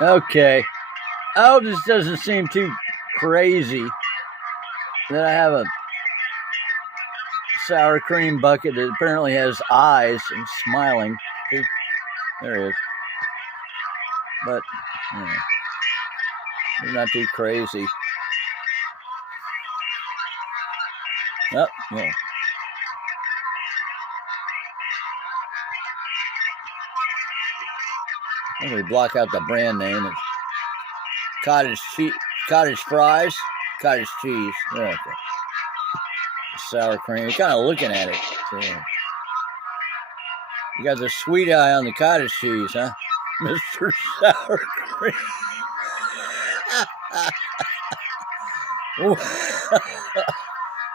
Okay. I hope this doesn't seem too crazy that I have a sour cream bucket that apparently has eyes and smiling. See? There it is. But, it's not too crazy. Oh, yeah. Let me block out the brand name. It's cottage fries, cottage cheese. Yeah, okay. Sour cream. You're kind of looking at it. So, you got the sweet eye on the cottage cheese, huh? Mr. Sour Cream.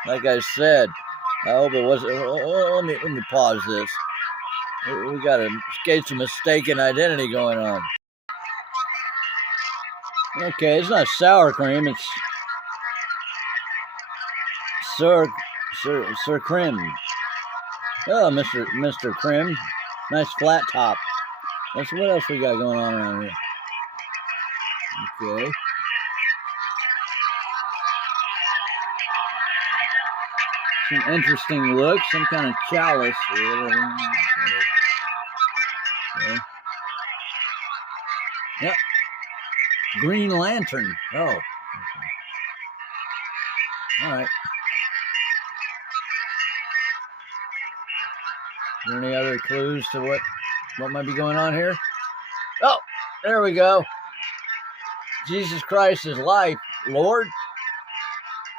Like I said, I hope it wasn't. Let me pause this. We got a case of mistaken identity going on. Okay, it's not sour cream. It's Sir Krim. Oh, Mr. Krim. Nice flat top. What else we got going on around here? Okay. Some interesting look. Some kind of chalice. Okay. Yep. Green Lantern. Oh. Okay. All right. Is there any other clues to what might be going on here? Oh, there we go. Jesus Christ is life, Lord.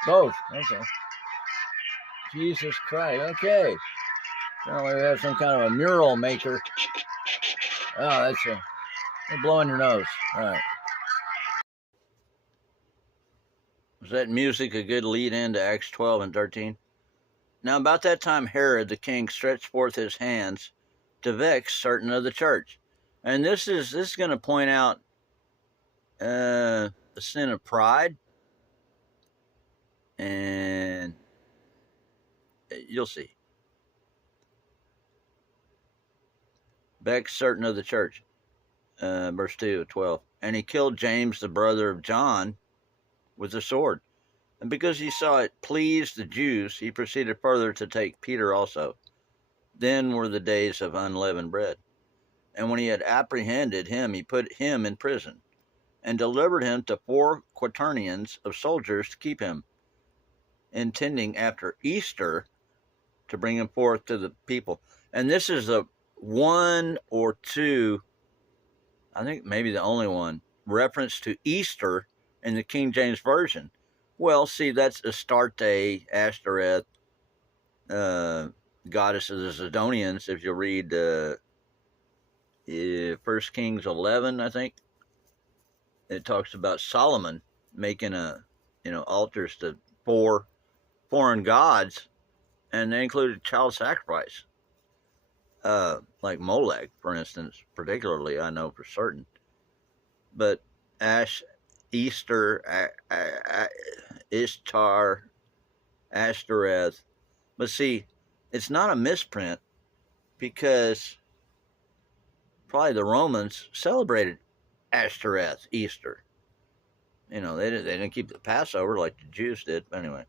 Both. Okay. Jesus Christ. Okay. Apparently we have some kind of a mural maker. Oh, they're blowing your nose. All right. Was that music a good lead in to Acts 12 and 13? Now about that time Herod the king stretched forth his hands to vex certain of the church. And this is going to point out the sin of pride. And you'll see. Vex certain of the church. Verse 2 of 12. And he killed James, the brother of John, with a sword. And because he saw it pleased the Jews, he proceeded further to take Peter also. Then were the days of unleavened bread. And when he had apprehended him, he put him in prison, and delivered him to 4 quaternions of soldiers to keep him, intending after Easter to bring him forth to the people. And this is the one or two, I think maybe the only one, reference to Easter in the King James Version. Well, see, that's Astarte, Ashtoreth, goddess of the Zidonians. If you read 1 Kings 11, I think, it talks about Solomon making altars to 4 foreign gods, and they included child sacrifice, like Molech, for instance, particularly, I know for certain. But Easter, Ishtar, Ashtoreth. But see, it's not a misprint because probably the Romans celebrated Ashtoreth, Easter. They didn't keep the Passover like the Jews did. Anyway,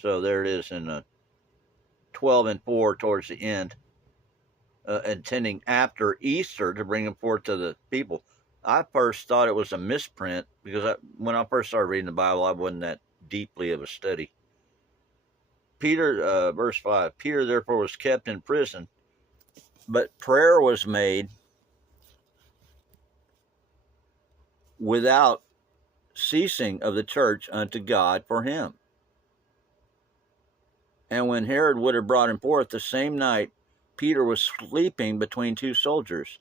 so there it is in 12 and 4 towards the end, intending after Easter to bring him forth to the people. I first thought it was a misprint because when I first started reading the Bible, I wasn't that deeply of a study. Peter, verse 5, Peter therefore was kept in prison, but prayer was made without ceasing of the church unto God for him. And when Herod would have brought him forth the same night, Peter was sleeping between 2 soldiers,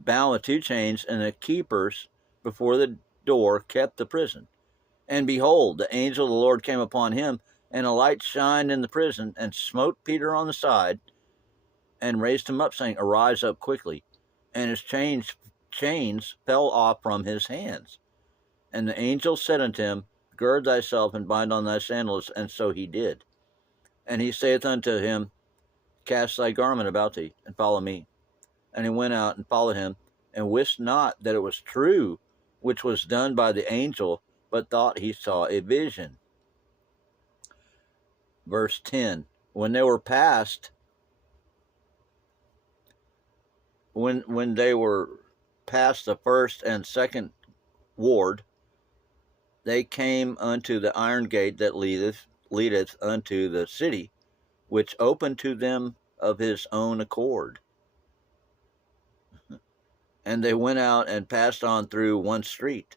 bound with 2 chains, and the keepers before the door kept the prison. And behold, the angel of the Lord came upon him, and a light shined in the prison, and smote Peter on the side, and raised him up, saying, Arise up quickly. And his chains fell off from his hands. And the angel said unto him, Gird thyself, and bind on thy sandals. And so he did. And he saith unto him, Cast thy garment about thee, and follow me. And he went out and followed him, and wist not that it was true which was done by the angel, but thought he saw a vision. Verse 10, when they were past the first and second ward, they came unto the iron gate that leadeth unto the city, which opened to them of his own accord. And they went out and passed on through one street,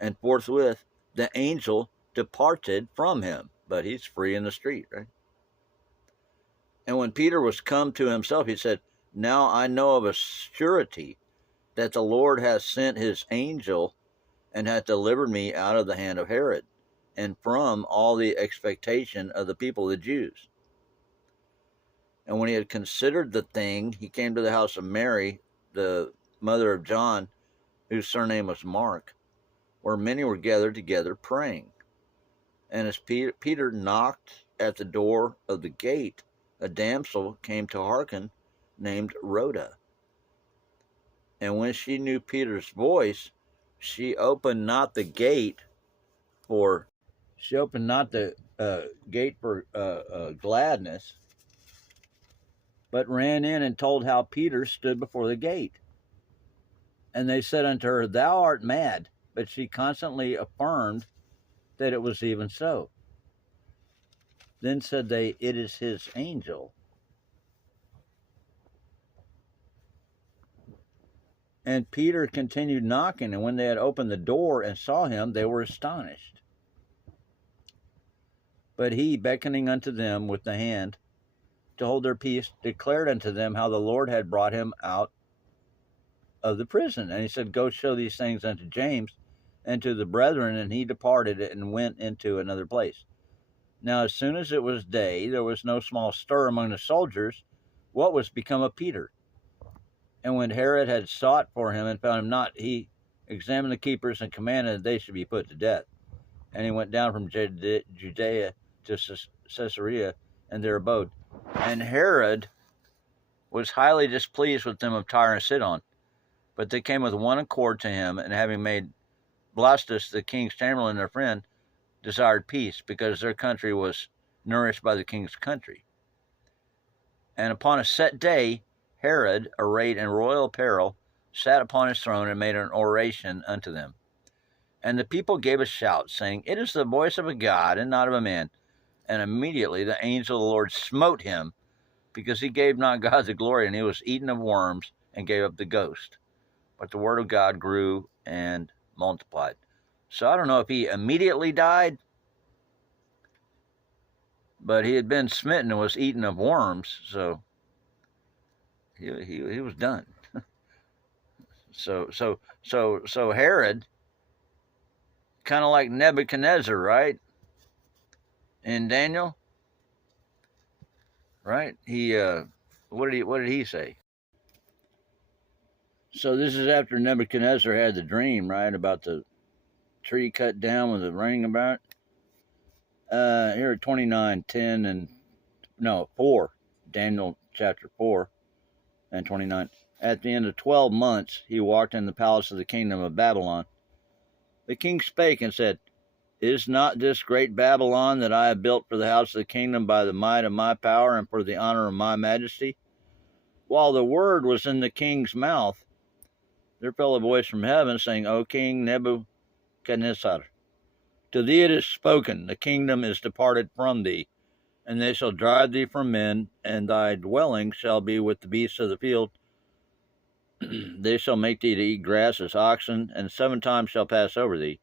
and forthwith the angel departed from him. But he's free in the street, right? And when Peter was come to himself, he said, now I know of a surety that the Lord hath sent his angel, and hath delivered me out of the hand of Herod, and from all the expectation of the people of the Jews. And when he had considered the thing, he came to the house of Mary, the mother of John, whose surname was Mark, where many were gathered together praying. And as Peter knocked at the door of the gate, a damsel came to hearken, named Rhoda. And when she knew Peter's voice, she opened not the gate for gladness, but ran in and told how Peter stood before the gate. And they said unto her, thou art mad. But she constantly affirmed that it was even so. Then said they, it is his angel. And Peter continued knocking, and when they had opened the door and saw him, they were astonished. But he, beckoning unto them with the hand to hold their peace, declared unto them how the Lord had brought him out of the prison. And he said, go show these things unto James and to the brethren. And he departed and went into another place. Now as soon as it was day, there was no small stir among the soldiers, what was become of Peter. And when Herod had sought for him and found him not, he examined the keepers and commanded that they should be put to death. And he went down from Judea to Caesarea, and there abode. And Herod was highly displeased with them of Tyre and Sidon. But they came with one accord to him, and having made Blastus the king's chamberlain their friend, desired peace, because their country was nourished by the king's country. And upon a set day, Herod, arrayed in royal apparel, sat upon his throne and made an oration unto them. And the people gave a shout, saying, it is the voice of a God, and not of a man. And immediately the angel of the Lord smote him, because he gave not God the glory, and he was eaten of worms, and gave up the ghost. But the word of God grew and multiplied. So I don't know if he immediately died, but he had been smitten and was eaten of worms, so he was done. So Herod, kind of like Nebuchadnezzar, right? In Daniel, right? He what did he say? So this is after Nebuchadnezzar had the dream, right, about the tree cut down with a ring about it. Here at 29:10 and 4, Daniel chapter 4 and 29. At the end of 12 months, he walked in the palace of the kingdom of Babylon. The king spake and said, is not this great Babylon that I have built for the house of the kingdom by the might of my power and for the honor of my majesty? While the word was in the king's mouth, there fell a voice from heaven, saying, O King Nebuchadnezzar, to thee it is spoken, the kingdom is departed from thee, and they shall drive thee from men, and thy dwelling shall be with the beasts of the field. They shall make thee to eat grass as oxen, and 7 times shall pass over thee,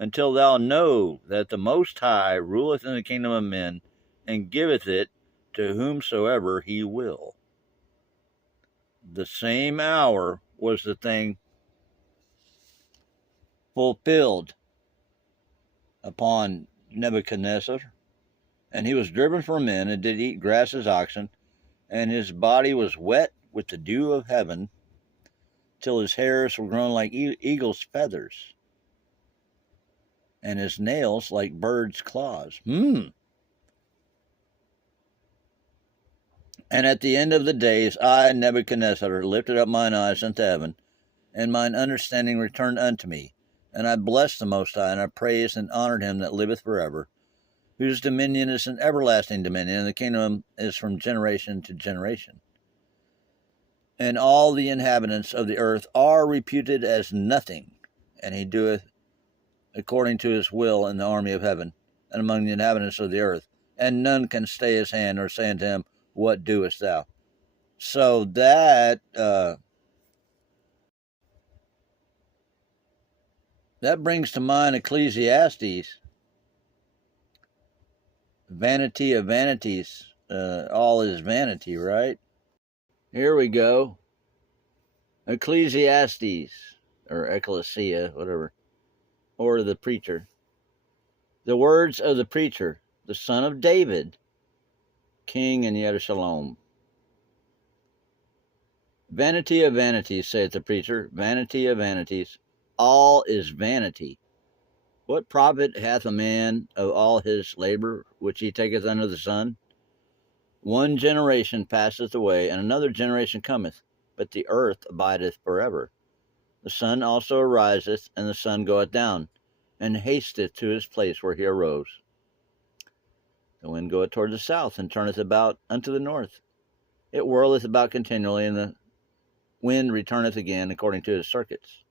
until thou know that the Most High ruleth in the kingdom of men, and giveth it to whomsoever he will. The same hour was the thing fulfilled upon Nebuchadnezzar, and he was driven from men, and did eat grass as oxen, and his body was wet with the dew of heaven, till his hairs were grown like eagle's feathers, and his nails like birds' claws. And at the end of the days, I, Nebuchadnezzar, lifted up mine eyes unto heaven, and mine understanding returned unto me. And I blessed the Most High, and I praised and honored him that liveth forever, whose dominion is an everlasting dominion, and the kingdom is from generation to generation. And all the inhabitants of the earth are reputed as nothing, and he doeth according to his will in the army of heaven, and among the inhabitants of the earth, and none can stay his hand, or say unto him, What doest thou? So that brings to mind Ecclesiastes, vanity of vanities. All is vanity, right? Here we go. Ecclesiastes, or ecclesia, whatever, or the preacher. The words of the preacher, the son of David, king in Jerusalem. Vanity of vanities, saith the preacher, vanity of vanities. All is vanity. What profit hath a man of all his labor which he taketh under the sun? One generation passeth away, and another generation cometh, but the earth abideth forever. The sun also ariseth, and the sun goeth down, and hasteth to his place where he arose. The wind goeth toward the south, and turneth about unto the north. It whirleth about continually, and the wind returneth again according to his circuits.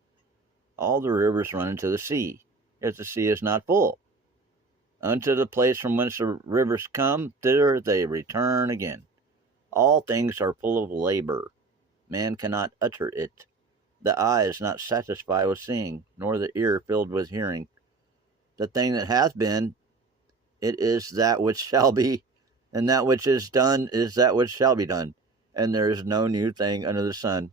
All the rivers run into the sea, yet the sea is not full. Unto the place from whence the rivers come, thither they return again. All things are full of labor. Man cannot utter it. The eye is not satisfied with seeing, nor the ear filled with hearing. The thing that hath been, it is that which shall be, and that which is done is that which shall be done. And there is no new thing under the sun.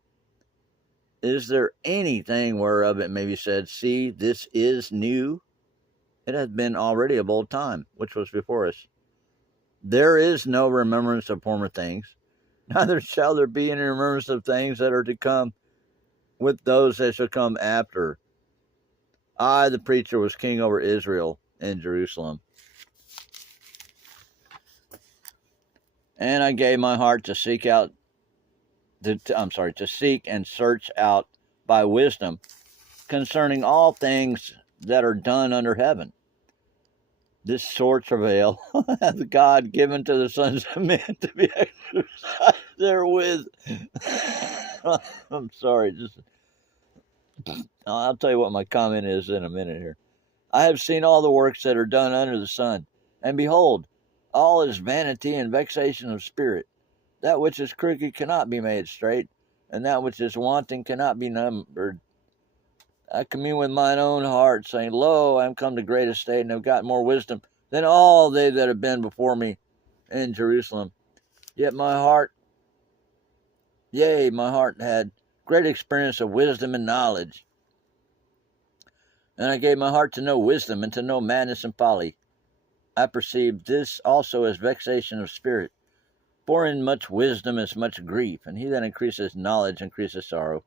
Is there anything whereof it may be said, See, this is new? It hath been already of old time, which was before us. There is no remembrance of former things, neither shall there be any remembrance of things that are to come with those that shall come after. I, the preacher, was king over Israel in Jerusalem. And I gave my heart to seek and search out by wisdom concerning all things that are done under heaven. This sore travail hath God given to the sons of men to be exercised therewith. I'm sorry, I'll tell you what my comment is in a minute here. I have seen all the works that are done under the sun, and behold, all is vanity and vexation of spirit. That which is crooked cannot be made straight, and that which is wanting cannot be numbered. I commune with mine own heart, saying, Lo, I am come to great estate, and have got more wisdom than all they that have been before me in Jerusalem. Yet my heart had great experience of wisdom and knowledge. And I gave my heart to know wisdom, and to know madness and folly. I perceived this also as vexation of spirit. For in much wisdom is much grief, and he that increaseth knowledge increaseth sorrow.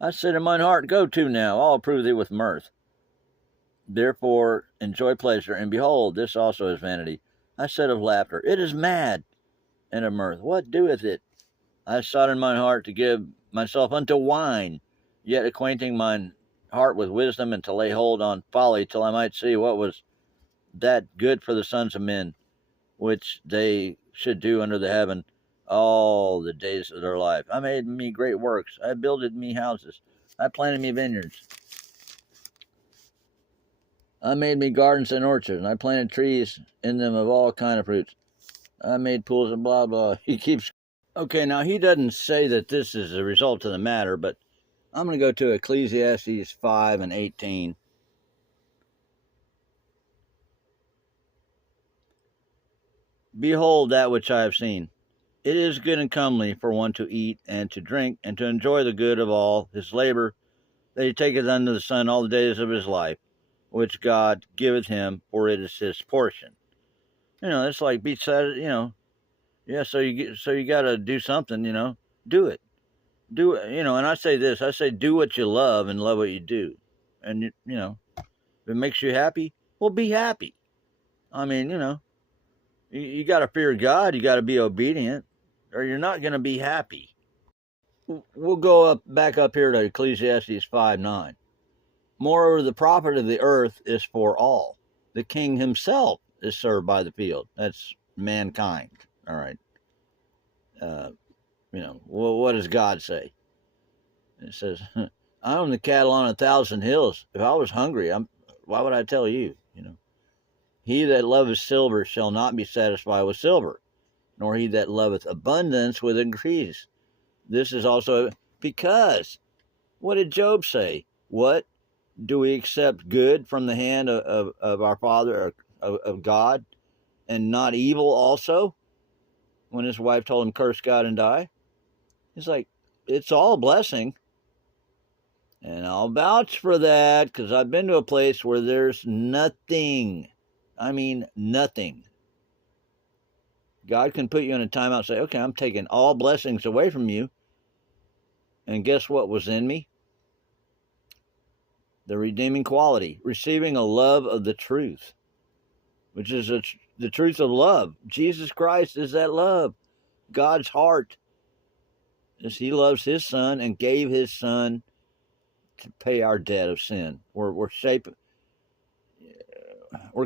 I said in mine heart, Go to now, I'll approve thee with mirth. Therefore enjoy pleasure, and behold, this also is vanity. I said of laughter, It is mad, and of mirth, What doeth it? I sought in mine heart to give myself unto wine, yet acquainting mine heart with wisdom, and to lay hold on folly, till I might see what was that good for the sons of men, which they should do under the heaven all the days of their life. I made me great works. I builded me houses. I planted me vineyards. I made me gardens and orchards, and I planted trees in them of all kind of fruits. I made pools and blah, blah. He keeps... Okay, now he doesn't say that this is a result of the matter, but I'm going to go to Ecclesiastes 5 and 18. Behold that which I have seen. It is good and comely for one to eat and to drink, and to enjoy the good of all his labor, that he taketh under the sun all the days of his life, which God giveth him, for it is his portion. It's like be satisfied, Yeah, so you got to do something, do it. Do it, and I say this, I say do what you love and love what you do. And, if it makes you happy, well, be happy. I mean, you got to fear God, you got to be obedient, or you're not going to be happy. we'll go back up here to Ecclesiastes 5:9. Moreover, the profit of the earth is for all. The king himself is served by the field. That's mankind. All right. What does God say? It says, I own the cattle on 1,000 hills. If I was hungry, why would I tell you? He that loveth silver shall not be satisfied with silver, nor he that loveth abundance with increase. This is also because, what did Job say? What? Do we accept good from the hand of our Father, of God, and not evil also? When his wife told him, curse God and die. He's like, it's all a blessing. And I'll vouch for that because I've been to a place where there's nothing. I mean, nothing. God can put you in a timeout and say, okay, I'm taking all blessings away from you. And guess what was in me? The redeeming quality, receiving a love of the truth, which is the truth of love. Jesus Christ is that love. God's heart is he loves his son and gave his son to pay our debt of sin. We're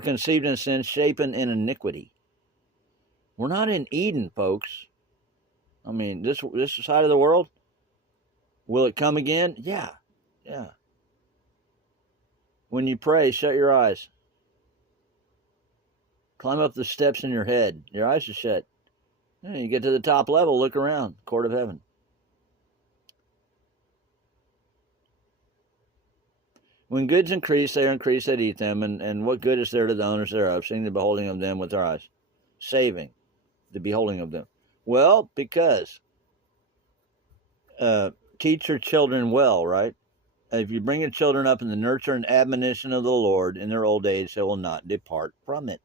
conceived in sin, shapen in iniquity. We're not in Eden, folks. I mean, this side of the world, will it come again? Yeah. When you pray, shut your eyes. Climb up the steps in your head. Your eyes are shut. And you get to the top level, look around, court of heaven. When goods increase, they are increased that eat them, and what good is there to the owners thereof, seeing the beholding of them with their eyes? Saving the beholding of them. Well, because teach your children well, right? If you bring your children up in the nurture and admonition of the Lord in their old age, they will not depart from it.